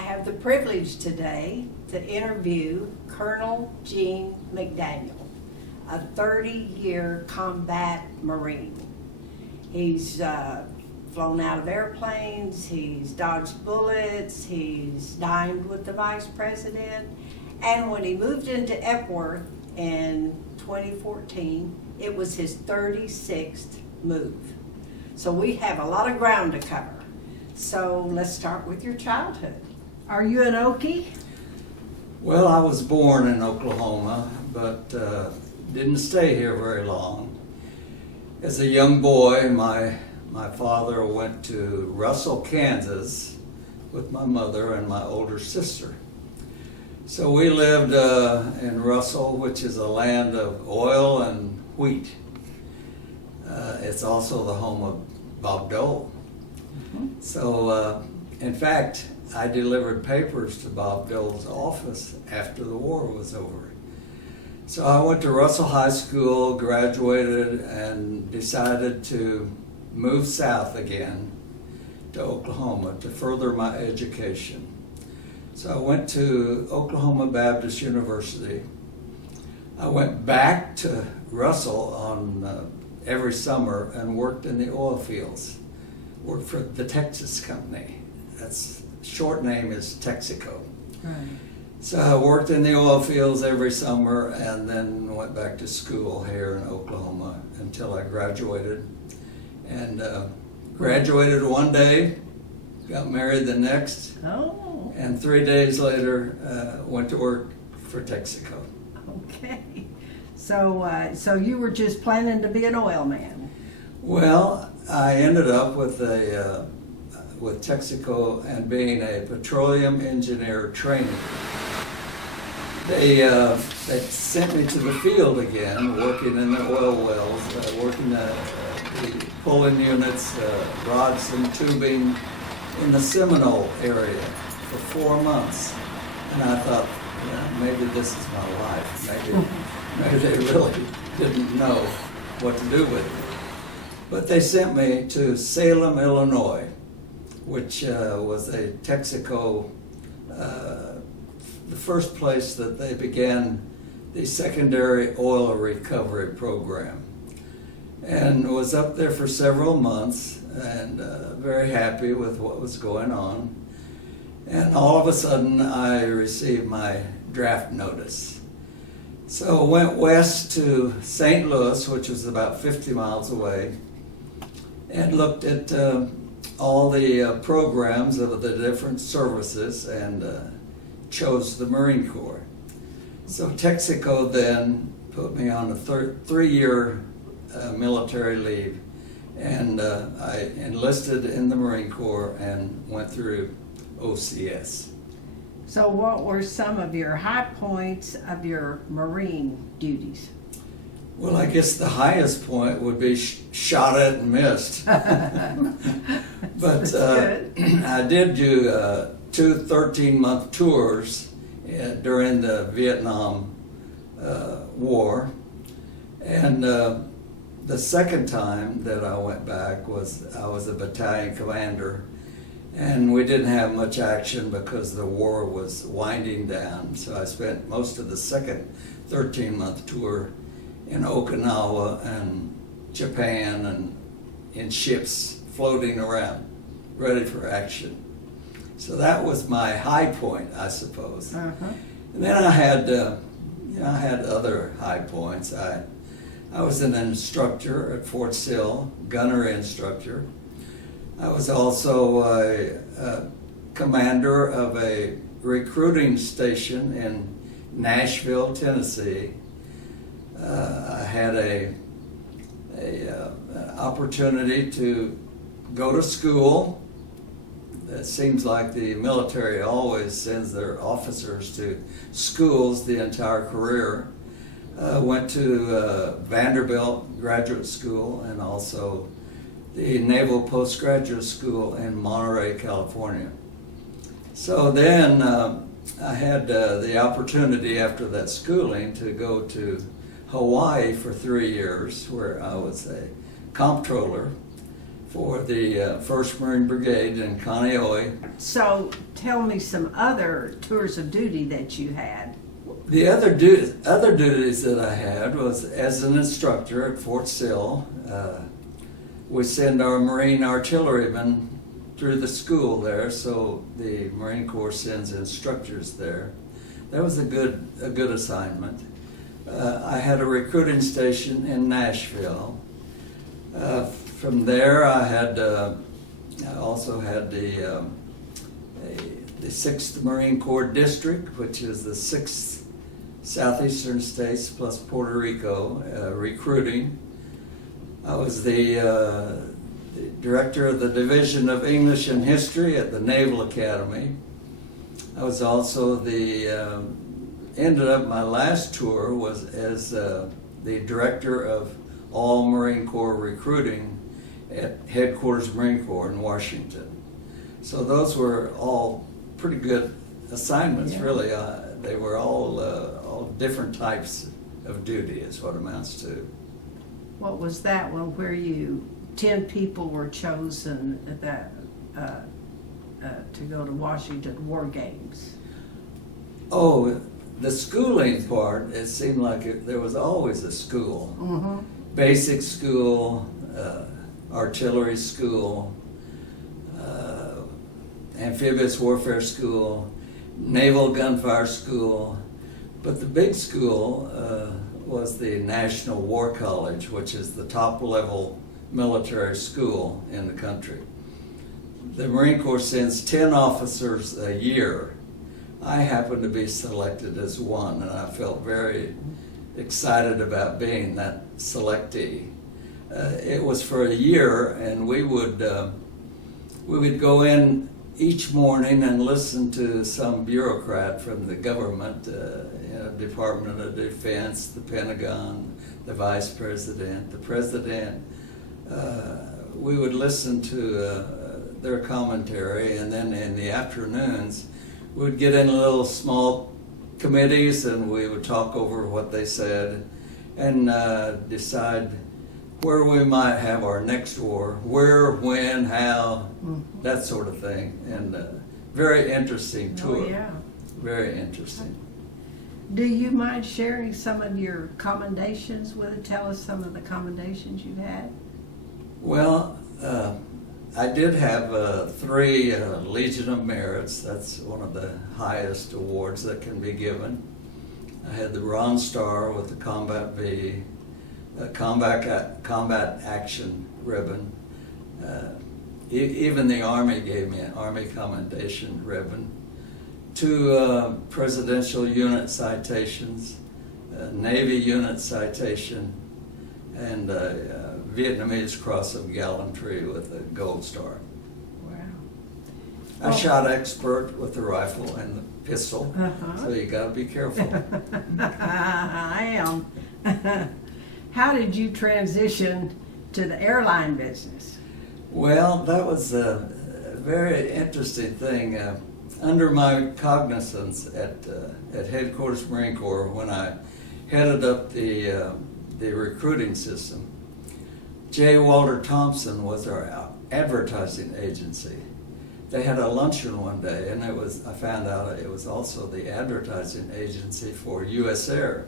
I have the privilege today to interview Colonel Gene McDaniel, a 30-year combat Marine. He's flown out of airplanes, he's dodged bullets, he's dined with the Vice President, and when he moved into Epworth in 2014, it was his 36th move. So we have a lot of ground to cover. So let's start with your childhood. Are you an Okie? Well, I was born in Oklahoma, but didn't stay here very long. As a young boy, my father went to Russell, Kansas with my mother and my older sister. So we lived in Russell, which is a land of oil and wheat. It's also the home of Bob Dole. Mm-hmm. So, in fact, I delivered papers to Bob Dole's office after the war was over. So I went to Russell High School, graduated, and decided to move south again to Oklahoma to further my education. So I went to Oklahoma Baptist University. I went back to Russell on every summer and worked in the oil fields. Worked for the Texas company. That's short name is Texaco. Right. So I worked in the oil fields every summer and then went back to school here in Oklahoma until I graduated. And graduated one day, got married the next, and 3 days later went to work for Texaco. Okay. So you were just planning to be an oil man? Well, I ended up with Texaco and being a petroleum engineer trainee. They sent me to the field again, working in the oil wells, working the pulling units, rods and tubing in the Seminole area for 4 months. And I thought, maybe this is my life. Maybe they really didn't know what to do with it. But they sent me to Salem, Illinois, which was a Texaco, the first place that they began the secondary oil recovery program. And was up there for several months and very happy with what was going on. And all of a sudden I received my draft notice. So I went west to St. Louis, which was about 50 miles away, and looked at all the programs of the different services and chose the Marine Corps. So Texaco then put me on a 3-year military leave, and I enlisted in the Marine Corps and went through OCS. So what were some of your high points of your Marine duties? Well, I guess the highest point would be shot at and missed. But I did do 2 13-month tours during the Vietnam War. And the second time that I went back I was a battalion commander. And we didn't have much action because the war was winding down. So I spent most of the second 13-month tour in Okinawa and Japan and in ships floating around, ready for action. So that was my high point, I suppose. Uh-huh. And then I had other high points. I was an instructor at Fort Sill, gunnery instructor. I was also a commander of a recruiting station in Nashville, Tennessee. I had an opportunity to go to school. It seems like the military always sends their officers to schools the entire career. Went to Vanderbilt Graduate School and also the Naval Postgraduate School in Monterey, California. So then I had the opportunity after that schooling to go to Hawaii for 3 years, where I was a comptroller for the 1st Marine Brigade in Kaneohe. So tell me some other tours of duty that you had. The other duties that I had was as an instructor at Fort Sill. We send our Marine artillerymen through the school there, so the Marine Corps sends instructors there. That was a good assignment. I had a recruiting station in Nashville. From there, I also had the 6th Marine Corps District, which is the 6th southeastern states plus Puerto Rico, recruiting. I was the director of the Division of English and History at the Naval Academy. I was also ended up my last tour was as the director of all Marine Corps recruiting at Headquarters Marine Corps in Washington. So those were all pretty good assignments, Yeah. really. They were all different types of duty is what it amounts to. What was that one where 10 people were chosen to go to Washington War Games? Oh, the schooling part, it seemed like there was always a school. Mm-hmm. Basic school, artillery school, amphibious warfare school, naval gunfire school. But the big school was the National War College, which is the top level military school in the country. The Marine Corps sends 10 officers a year. I happened to be selected as one, and I felt very excited about being that selectee. It was for a year, and we would go in each morning and listen to some bureaucrat from the government, Department of Defense, the Pentagon, the Vice President, the President. We would listen to their commentary, and then in the afternoons, we would get in little small committees and we would talk over what they said and decide where we might have our next war, where, when, how, that sort of thing. And very interesting tour. Oh, yeah. Very interesting. Do you mind sharing some of your commendations with us? Tell us some of the commendations you had. Well, I did have 3 Legion of Merits. That's one of the highest awards that can be given. I had the Bronze Star with the Combat V, Combat Action Ribbon. Even the Army gave me an Army Commendation Ribbon. 2 Presidential Unit Citations, Navy Unit Citation, and Vietnamese Cross of Gallantry with a Gold Star. Wow. I shot expert with the rifle and the pistol, so you got to be careful. I am. How did you transition to the airline business? Well, that was a very interesting thing. Under my cognizance at Headquarters Marine Corps, when I headed up the recruiting system, J. Walter Thompson was our advertising agency. They had a luncheon one day, and I found out it was also the advertising agency for U.S. Air.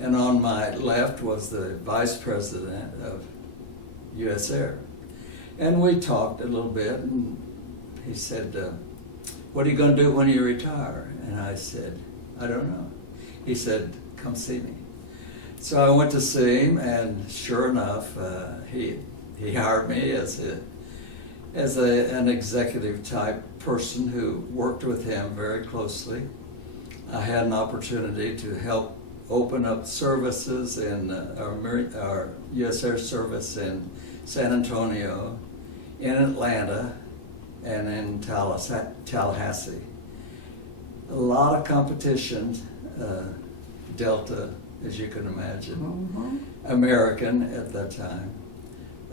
And on my left was the vice president of U.S. Air. And we talked a little bit, and he said, what are you going to do when you retire? And I said, I don't know. He said, come see me. So I went to see him, and sure enough, he hired me as an executive type person who worked with him very closely. I had an opportunity to help open up services in our U.S. Air Service in San Antonio, in Atlanta, and in Tallahassee. A lot of competition, Delta, as you can imagine, American at that time.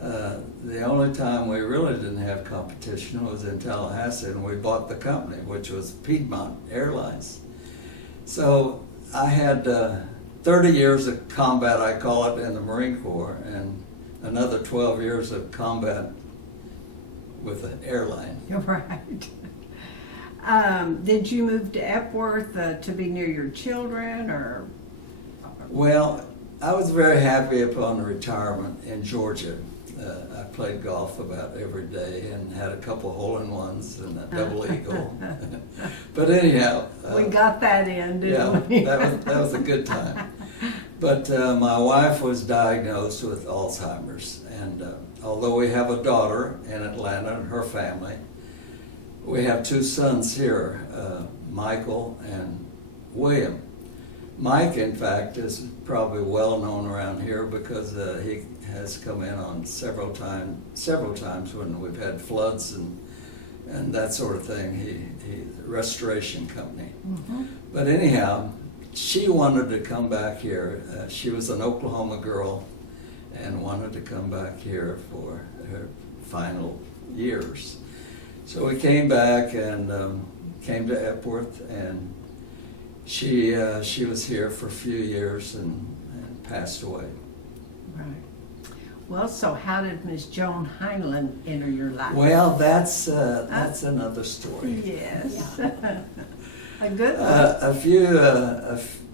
The only time we really didn't have competition was in Tallahassee, and we bought the company, which was Piedmont Airlines. So I had 30 years of combat, I call it, in the Marine Corps, and another 12 years of combat with an airline. Right. Did you move to Epworth to be near your children, or? Well, I was very happy upon retirement in Georgia. I played golf about every day and had a couple hole-in-ones and a double eagle. But anyhow, We got that in, yeah, didn't we? that was a good time. But my wife was diagnosed with Alzheimer's, and although we have a daughter in Atlanta and her family, we have two sons here, Michael and William. Mike, in fact, is probably well known around here because he has come in on several times when we've had floods and that sort of thing. He's a restoration company. Mm-hmm. But anyhow, she wanted to come back here. She was an Oklahoma girl and wanted to come back here for her final years. So we came back and came to Epworth, and she was here for a few years and passed away. Right. Well, so how did Miss Joan Heinlein enter your life? Well, that's another story. Yes. A good one. A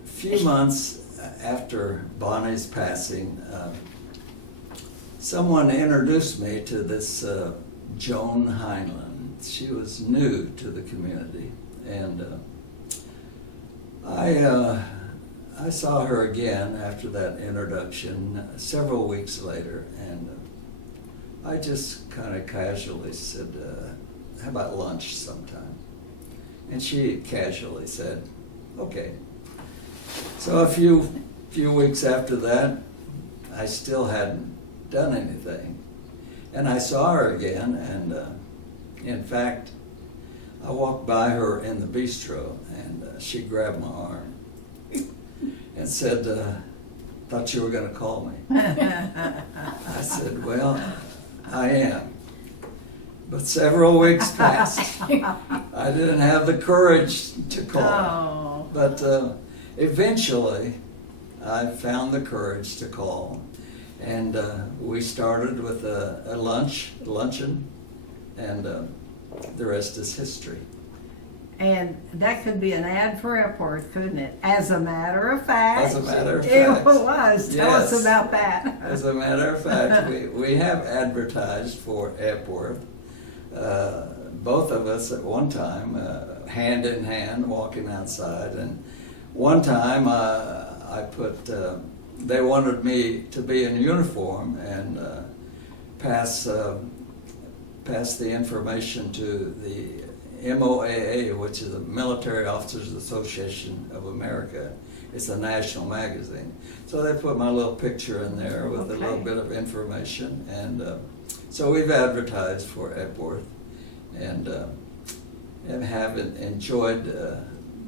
few months after Bonnie's passing, someone introduced me to this Joan Heinlein. She was new to the community, and I saw her again after that introduction several weeks later, and I just kind of casually said, how about lunch sometime? And she casually said, okay. So a few weeks after that, I still hadn't done anything. And I saw her again, and in fact, I walked by her in the bistro, and she grabbed my arm and said, thought you were going to call me. I said, well, I am. But several weeks passed. I didn't have the courage to call. Oh. But eventually, I found the courage to call. And we started with a luncheon, and the rest is history. And that could be an ad for Epworth, couldn't it? As a matter of fact. As a matter of It fact. was. Tell us Yes. about that. As a matter of fact, we have advertised for Epworth. Both of us at one time, hand in hand, walking outside. And one time I put, they wanted me to be in uniform and pass the information to the MOAA, which is the Military Officers Association of America. It's a national magazine. So they put my little picture in there with a little bit of information. And so we've advertised for Epworth, and have enjoyed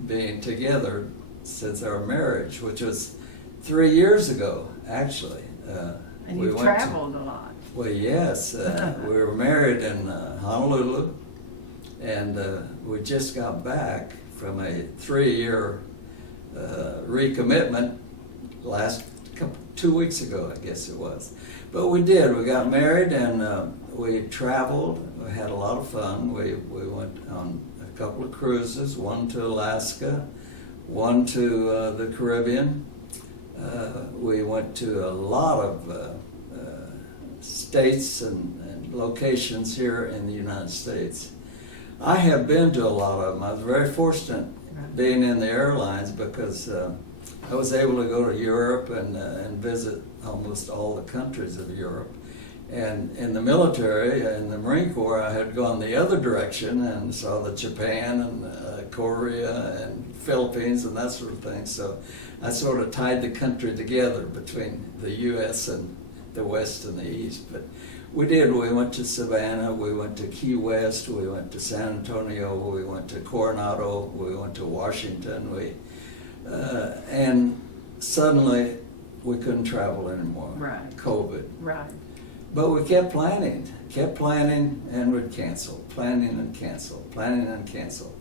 being together since our marriage, which was 3 years ago, actually. And you've traveled a lot. Well, yes. We were married in Honolulu, and we just got back from a 3-year recommitment 2 weeks ago, I guess it was. But we did. We got married, and we traveled. We had a lot of fun. We went on a couple of cruises, one to Alaska, one to the Caribbean. We went to a lot of states and locations here in the United States. I have been to a lot of them. I was very fortunate being in the airlines because I was able to go to Europe and visit almost all the countries of Europe. And in the military, in the Marine Corps, I had gone the other direction and saw the Japan and Korea and Philippines and that sort of thing. So I sort of tied the country together between the U.S. and the West and the East. But we did. We went to Savannah, we went to Key West, we went to San Antonio, we went to Coronado, we went to Washington. And suddenly we couldn't travel anymore. Right. COVID. Right. But we kept planning, and would cancel, planning and cancel, planning and cancel.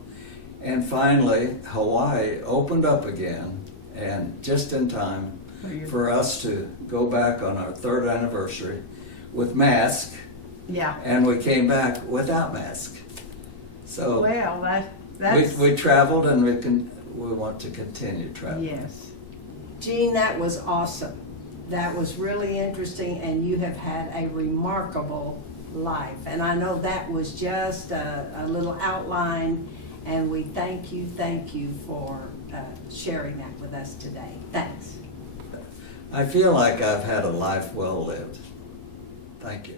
And finally, Hawaii opened up again, and just in time for us to go back on our 3rd anniversary with masks Yeah. And we came back without masks. So Well, that's. we traveled, and we want to continue traveling. Yes. Jean, that was awesome. That was really interesting, and you have had a remarkable life. And I know that was just a little outline, and we thank you for sharing that with us today. Thanks. I feel like I've had a life well lived. Thank you.